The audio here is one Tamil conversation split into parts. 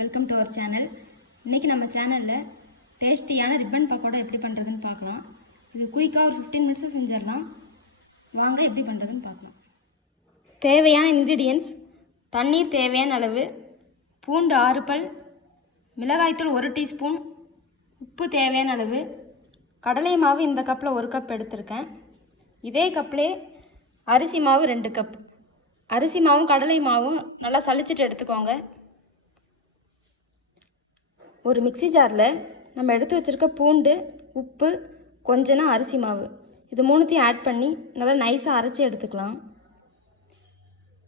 Welcome to our channel. இன்றைக்கி நம்ம சேனலில் டேஸ்டியான ரிப்பன் பக்கோடா எப்படி பண்ணுறதுன்னு பார்க்கலாம். இது குயிக்காக ஒரு 15 மினிட்ஸில் செஞ்சிடலாம். வாங்க எப்படி பண்ணுறதுன்னு பார்க்கலாம். தேவையான இன்க்ரீடியன்ட்ஸ்: தண்ணீர் தேவையான அளவு, பூண்டு 6 பல், மிளகாய்த்தூள் 1 டீஸ்பூன், உப்பு தேவையான அளவு, கடலை மாவு இந்த கப்பில் 1 கப் எடுத்திருக்கேன். இதே கப்லே அரிசி மாவு 2 கப். அரிசி மாவும் கடலை மாவும் நல்லா சலிச்சிட்டு எடுத்துக்கோங்க. ஒரு மிக்சி ஜாரில் நம்ம எடுத்து வச்சுருக்க பூண்டு, உப்பு, கொஞ்சனா அரிசி மாவு இது மூணுத்தையும் ஆட் பண்ணி நல்லா நைஸாக அரைச்சி எடுத்துக்கலாம்.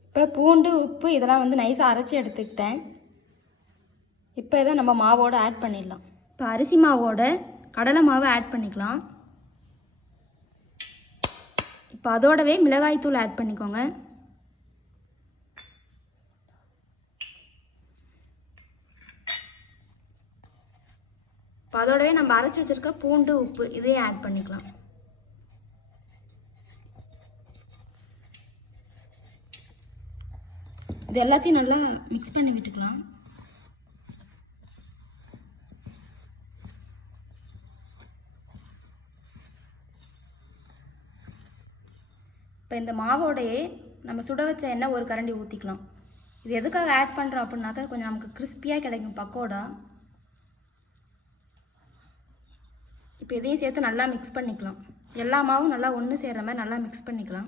இப்போ பூண்டு, உப்பு இதெல்லாம் நைஸாக அரைச்சி எடுத்துக்கிட்டேன். இப்போ இதை நம்ம மாவோடு ஆட் பண்ணிடலாம். இப்போ அரிசி மாவோட கடலை மாவை ஆட் பண்ணிக்கலாம். இப்போ அதோடவே மிளகாய்த்தூள் ஆட் பண்ணிக்கோங்க. இப்போ அதோடவே நம்ம அரைச்சி வச்சுருக்க பூண்டு, உப்பு இதையும் ஆட் பண்ணிக்கலாம். இது எல்லாத்தையும் நல்லா மிக்ஸ் பண்ணி விட்டுக்கலாம். இப்போ இந்த மாவோடையே நம்ம சுட வச்ச எண்ணெய் 1 கரண்டி ஊற்றிக்கலாம். இது எதுக்காக ஆட் பண்ணுறோம் அப்படின்னாக்கா கொஞ்சம் நமக்கு கிறிஸ்பியாக கிடைக்கும் பக்கோடா. இப்போ இதையும் சேர்த்து நல்லா மிக்ஸ் பண்ணிக்கலாம். எல்லா மாவும் நல்லா ஒன்று சேர்கிற மாதிரி நல்லா மிக்ஸ் பண்ணிக்கலாம்.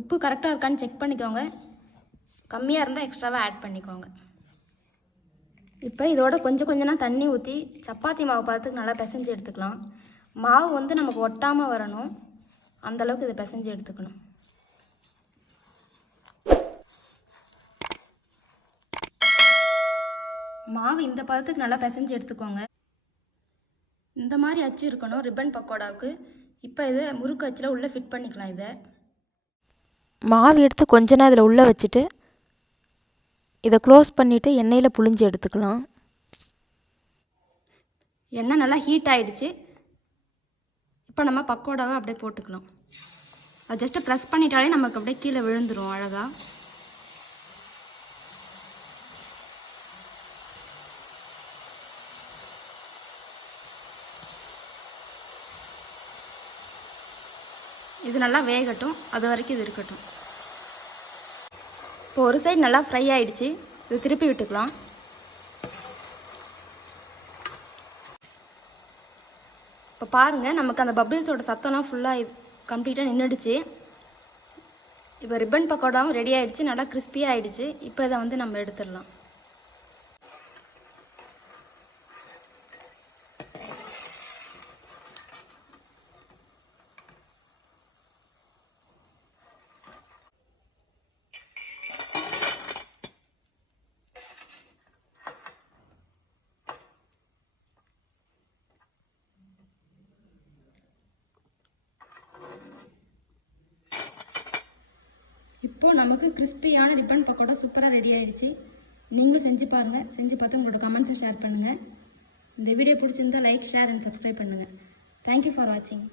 உப்பு கரெக்டாக இருக்கான்னு செக் பண்ணிக்கோங்க. கம்மியாக இருந்தால் எக்ஸ்ட்ராவாக ஆட் பண்ணிக்கோங்க. இப்போ இதோட கொஞ்சம் தண்ணி ஊற்றி சப்பாத்தி மாவு பார்த்துக்கு நல்லா பிசைஞ்சு எடுத்துக்கலாம். மாவு நமக்கு ஒட்டாமல் வரணும், அந்தளவுக்கு இதை பிசைஞ்சு எடுத்துக்கணும். மாவு இந்த பதத்துக்கு நல்லா பிசைஞ்சு எடுத்துக்கோங்க. இந்த மாதிரி அச்சு இருக்கணும் ரிப்பன் பக்கோடாவுக்கு. இப்போ இதை முறுக்கு அச்சில் உள்ளே ஃபிட் பண்ணிக்கலாம். இதை மாவு எடுத்து கொஞ்ச நேரம் இதில் உள்ளே வச்சுட்டு இதை க்ளோஸ் பண்ணிவிட்டு எண்ணெயில் புழிஞ்சு எடுத்துக்கலாம். எண்ணெய் நல்லா ஹீட் ஆகிடுச்சு. இப்போ நம்ம பக்கோடாவை அப்படியே போட்டுக்கலாம். அது ஜஸ்ட்டு ப்ரெஸ் பண்ணிட்டாலே நமக்கு அப்படியே கீழே விழுந்துடும் அழகாக. இது நல்லா வேகட்டும், அது வரைக்கும் இது இருக்கட்டும். இப்போ ஒரு சைடு நல்லா ஃப்ரை ஆகிடுச்சு. இது திருப்பி விட்டுக்கலாம். இப்போ பாருங்கள், நமக்கு அந்த பபிள்ஸோட சத்தம்லாம் ஃபுல்லாக கம்ப்ளீட்டாக நின்றுடுச்சு. இப்போ ரிப்பன் பக்கோடாவும் ரெடி ஆகிடுச்சு, நல்லா கிறிஸ்பியாக ஆகிடுச்சு. இப்போ இதை நம்ம எடுத்துடலாம். இப்போது நமக்கு கிறிஸ்பியான ரிப்பன் பக்கோடா சூப்பராக ரெடி ஆகிடுச்சு. நீங்களும் செஞ்சு பாருங்கள். செஞ்சு பார்த்து உங்களோட கமெண்ட்ஸை ஷேர் பண்ணுங்கள். இந்த வீடியோ பிடிச்சிருந்தால் லைக், ஷேர் அண்ட் சப்ஸ்கிரைப் பண்ணுங்கள். தேங்க்யூ ஃபார் வாட்சிங்.